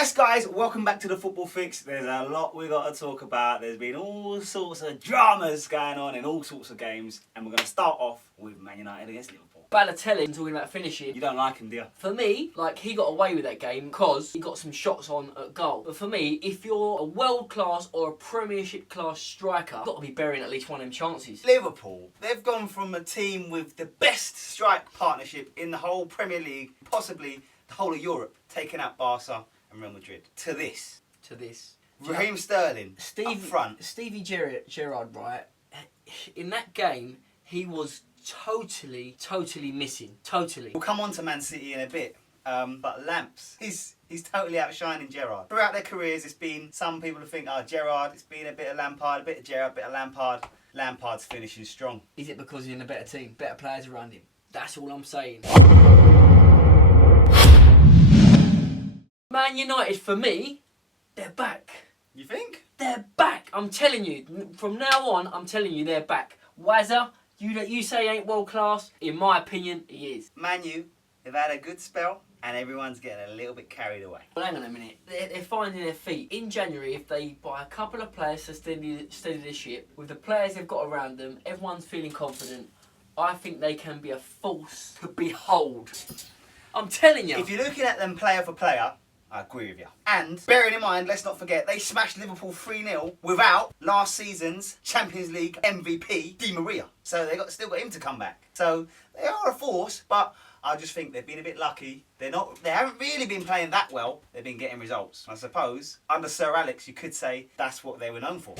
Yes guys, welcome back to the Football Fix. There's a lot we got to talk about. There's been all sorts of dramas going on in all sorts of games, and we're going to start off with Man United against Liverpool. Balotelli, talking about finishing. You don't like him, do you? For me, he got away with that game because he got some shots on at goal. But for me, if you're a world-class or a Premiership-class striker, you've got to be burying at least one of them chances. Liverpool, they've gone from a team with the best strike partnership in the whole Premier League, possibly the whole of Europe, taking out Barca and Real Madrid, to this. Raheem Sterling, up front. Stevie Gerrard, right, in that game, he was totally missing. Totally. We'll come on to Man City in a bit. But Lamps, he's totally outshining Gerrard. Throughout their careers, it's been, some people think, oh, Gerrard, it's been a bit of Lampard, a bit of Gerrard, a bit of Lampard. Lampard's finishing strong. Is it because he's in a better team, better players around him? That's all I'm saying. Man United, for me, they're back. You think? They're back. I'm telling you. From now on, I'm telling you, they're back. Wazza, you say he ain't world class. In my opinion, he is. Man U, they've had a good spell, and everyone's getting a little bit carried away. Well, hang on a minute. They're finding their feet. In January, if they buy a couple of players to steady the ship, with the players they've got around them, everyone's feeling confident, I think they can be a force to behold. I'm telling you. If you're looking at them player for player, I agree with you. And bearing in mind, let's not forget, they smashed Liverpool 3-0 without last season's Champions League MVP, Di Maria. So they still got him to come back. So they are a force, but I just think they've been a bit lucky. They haven't really been playing that well. They've been getting results. I suppose under Sir Alex, you could say that's what they were known for.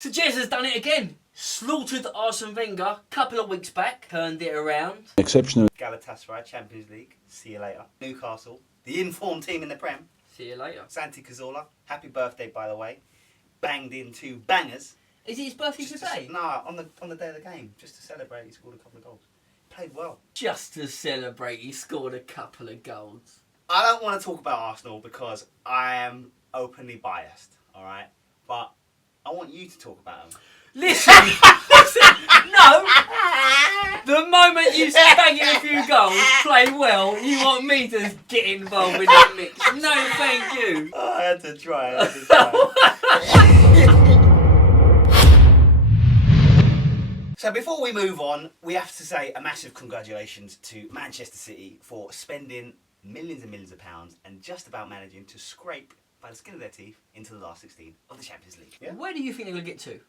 So Jez has done it again. Slaughtered Arsene Wenger a couple of weeks back, turned it around. Exceptional. Galatasaray, Champions League, see you later. Newcastle, the informed team in the Prem. See you later. Santi Cazorla, happy birthday by the way. Banged in 2 bangers. Is it his birthday today? Nah, on the day of the game, just to celebrate, he scored a couple of goals. Played well. Just to celebrate, he scored a couple of goals. I don't want to talk about Arsenal because I am openly biased, alright? But I want you to talk about them. Listen, no. The moment you bang in a few goals, play well, you want me to get involved in that mix. No, thank you. Oh, I had to try. So before we move on, we have to say a massive congratulations to Manchester City for spending millions and millions of pounds and just about managing to scrape by the skin of their teeth into the last 16 of the Champions League. Yeah? Where do you think they're going to get to?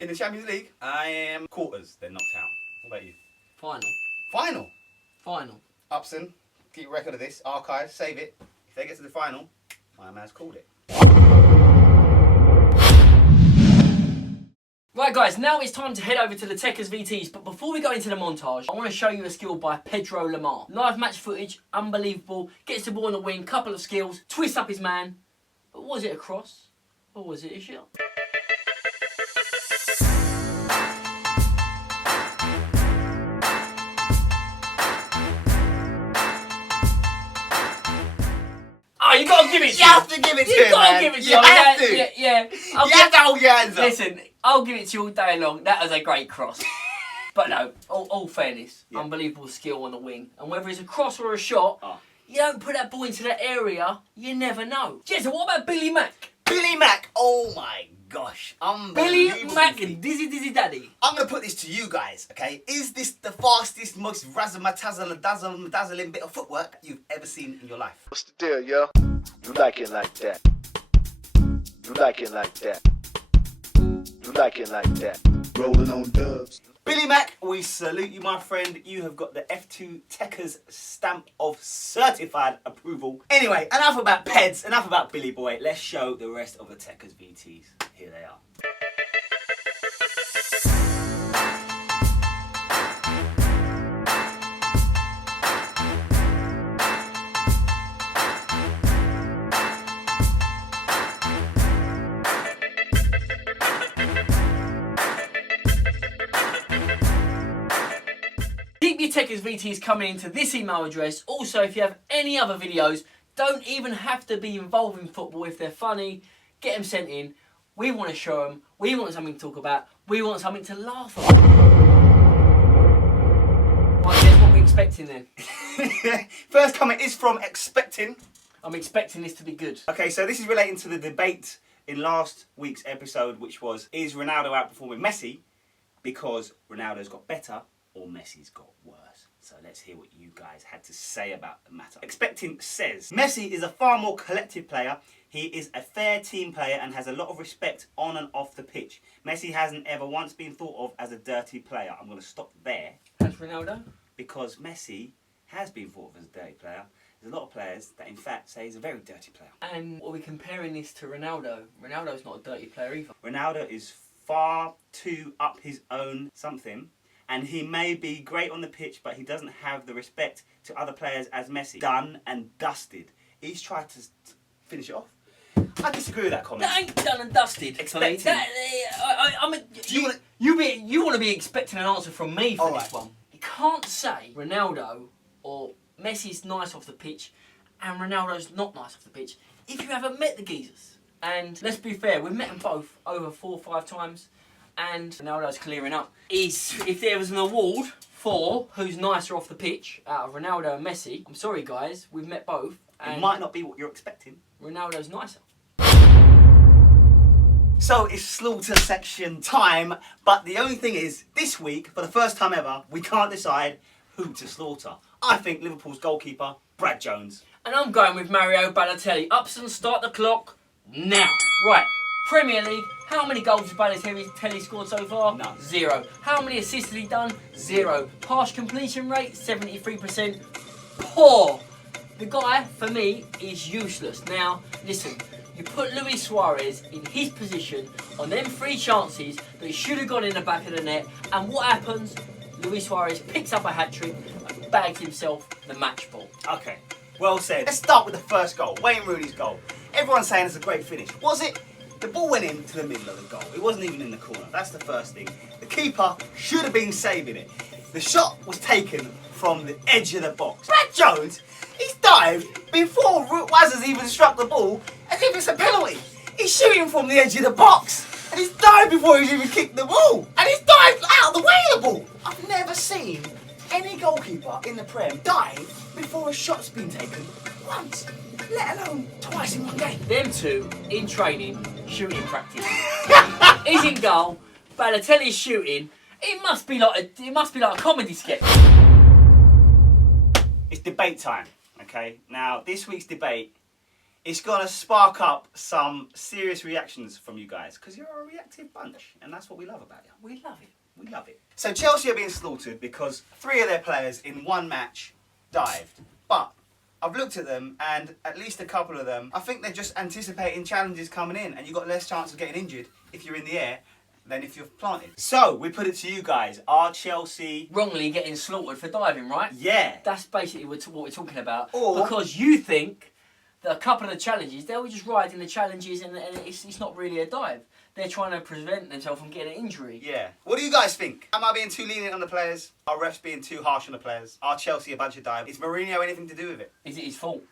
In the Champions League, I am quarters. They're knocked out. What about you? Final. Upson, keep a record of this. Archive, save it. If they get to the final, my man's called it. Right guys, now it's time to head over to the tekkers VTs, but before we go into the montage, I want to show you a skill by Pedro Lamarre. Live match footage, unbelievable, gets the ball on the wing, couple of skills, twists up his man, but was it a cross or was it a shot? Oh, you gotta give it to him. You have to give it to him, You gotta man. give it to You him. have to. Yeah. You have to hold your hands up. Listen, I'll give it to you all day long. That was a great cross. But no, all fairness, unbelievable skill on the wing. And whether it's a cross or a shot, you don't put that ball into that area, you never know. Jezza, what about Billy Mack? Billy Mack, oh my gosh. Billy Mack and Dizzy Daddy. I'm going to put this to you guys, okay? Is this the fastest, most dazzling bit of footwork you've ever seen in your life? What's the deal, yo? You like it like that. You like it like that. You like it like that. Rolling on dubs. Billy Mack, we salute you, my friend. You have got the F2 Tekkers stamp of certified approval. Anyway, enough about Peds, enough about Billy Boy. Let's show the rest of the Tekkers VTs. Here they are. Keep your tekkers VTs coming into this email address. Also, if you have any other videos, don't even have to be involved in football. If they're funny, get them sent in. We want to show them. We want something to talk about. We want something to laugh about. Right, guess what we're expecting then. First comment is from Expecting. I'm expecting this to be good. Okay, so this is relating to the debate in last week's episode, which was, is Ronaldo outperforming Messi because Ronaldo's got better or Messi's got worse? So let's hear what you guys had to say about the matter. Expecting says, Messi is a far more collective player. He is a fair team player and has a lot of respect on and off the pitch. Messi hasn't ever once been thought of as a dirty player. I'm going to stop there. Has Ronaldo? Because Messi has been thought of as a dirty player. There's a lot of players that in fact say he's a very dirty player. And are we comparing this to Ronaldo? Ronaldo's not a dirty player either. Ronaldo is far too up his own something. And he may be great on the pitch, but he doesn't have the respect to other players as Messi. Done and dusted. He's tried to finish it off. I disagree with that comment. That ain't done and dusted. Expecting. You want to be expecting an answer from me for All this right. one. You can't say Ronaldo or Messi's nice off the pitch and Ronaldo's not nice off the pitch if you haven't met the geezers. And let's be fair, we've met them both over 4 or 5 times. And Ronaldo's clearing up. If there was an award for who's nicer off the pitch out of Ronaldo and Messi, I'm sorry guys, we've met both. And It might not be what you're expecting. Ronaldo's nicer. So it's slaughter section time, but the only thing is, this week, for the first time ever, we can't decide who to slaughter. I think Liverpool's goalkeeper, Brad Jones. And I'm going with Mario Balotelli. Upson, start the clock now. Right. Premier League, how many goals has Balotelli scored so far? None. 0. How many assists has he done? 0. Pass completion rate, 73%. Poor. The guy, for me, is useless. Now, listen, you put Luis Suarez in his position on them 3 chances that he should have gone in the back of the net, and what happens? Luis Suarez picks up a hat-trick and bags himself the match ball. Okay, well said. Let's start with the first goal, Wayne Rooney's goal. Everyone's saying it's a great finish. Was it? The ball went into the middle of the goal. It wasn't even in the corner. That's the first thing. The keeper should have been saving it. The shot was taken from the edge of the box. Brad Jones, he's dived before Waz has even struck the ball as if it's a penalty. He's shooting from the edge of the box. And he's dived before he's even kicked the ball. And he's dived out of the way of the ball. I've never seen any goalkeeper in the Prem dive before a shot's been taken once, let alone twice in one game. Them two, in training, shooting practice. He's in goal, Balotelli's shooting. It must be like a comedy sketch. It's debate time, okay? Now, this week's debate is going to spark up some serious reactions from you guys because you're a reactive bunch and that's what we love about you. We love it. We love it. So Chelsea are being slaughtered because 3 of their players in one match dived. But I've looked at them and at least a couple of them, I think they're just anticipating challenges coming in and you've got less chance of getting injured if you're in the air than if you're planted. So we put it to you guys. Are Chelsea Wrongly getting slaughtered for diving, right? Yeah. That's basically what we're talking about. Or- because you think that a couple of the challenges, they were just riding the challenges and it's not really a dive. They're trying to prevent themselves from getting an injury. Yeah. What do you guys think? Am I being too lenient on the players? Are refs being too harsh on the players? Are Chelsea a bunch of dive? Is Mourinho anything to do with it? Is it his fault?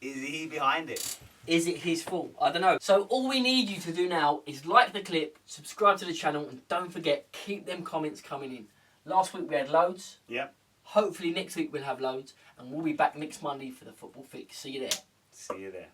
Is he behind it? Is it his fault? I don't know. So all we need you to do now is like the clip, subscribe to the channel, and don't forget, keep them comments coming in. Last week we had loads. Yeah. Hopefully next week we'll have loads. And we'll be back next Monday for the Football Fix. See you there. See you there.